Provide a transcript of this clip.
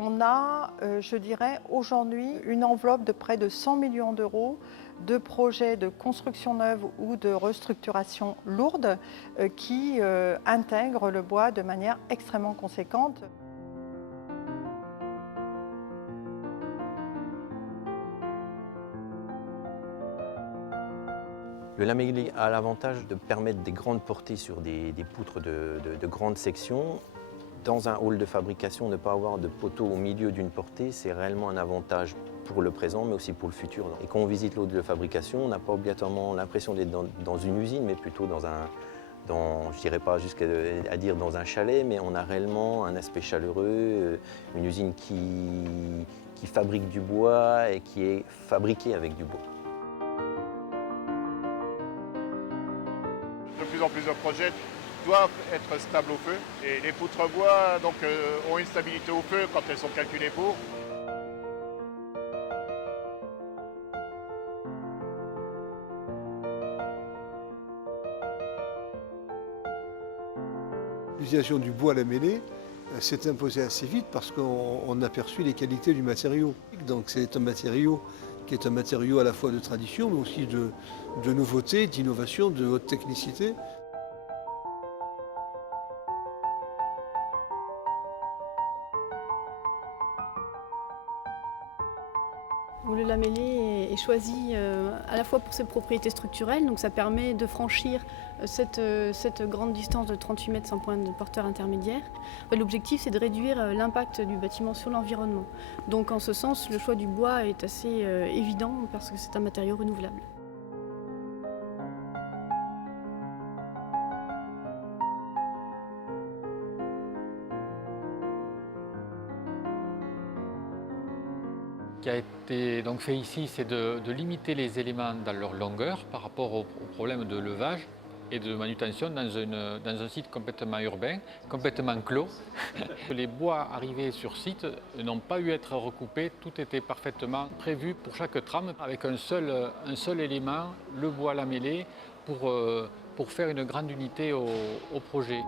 On a, je dirais, aujourd'hui une enveloppe de près de 100 millions d'euros de projets de construction neuve ou de restructuration lourde qui intègrent le bois de manière extrêmement conséquente. Le lamellé a l'avantage de permettre des grandes portées sur des poutres de grandes sections. Dans un hall de fabrication, ne pas avoir de poteau au milieu d'une portée, c'est réellement un avantage pour le présent, mais aussi pour le futur. Et quand on visite l'hall de fabrication, on n'a pas obligatoirement l'impression d'être dans une usine, mais plutôt je ne dirais pas jusqu'à dire dans un chalet, mais on a réellement un aspect chaleureux, une usine qui fabrique du bois et qui est fabriquée avec du bois. De plus en plus de projets doivent être stables au feu et les poutres bois ont une stabilité au feu quand elles sont calculées pour. L'utilisation du bois lamellé s'est imposée assez vite parce qu'on a aperçu les qualités du matériau. Donc c'est un matériau qui est un matériau à la fois de tradition mais aussi de nouveauté, d'innovation, de haute technicité. Le lamellé est choisi à la fois pour ses propriétés structurelles, donc ça permet de franchir cette grande distance de 38 mètres sans point de porteur intermédiaire. L'objectif, c'est de réduire l'impact du bâtiment sur l'environnement. Donc en ce sens, le choix du bois est assez évident parce que c'est un matériau renouvelable. Ce qui a été donc fait ici, c'est de limiter les éléments dans leur longueur par rapport au problème de levage et de manutention dans un site complètement urbain, complètement clos. Les bois arrivés sur site n'ont pas eu à être recoupés, tout était parfaitement prévu pour chaque trame avec un seul élément, le bois lamellé, pour faire une grande unité au projet.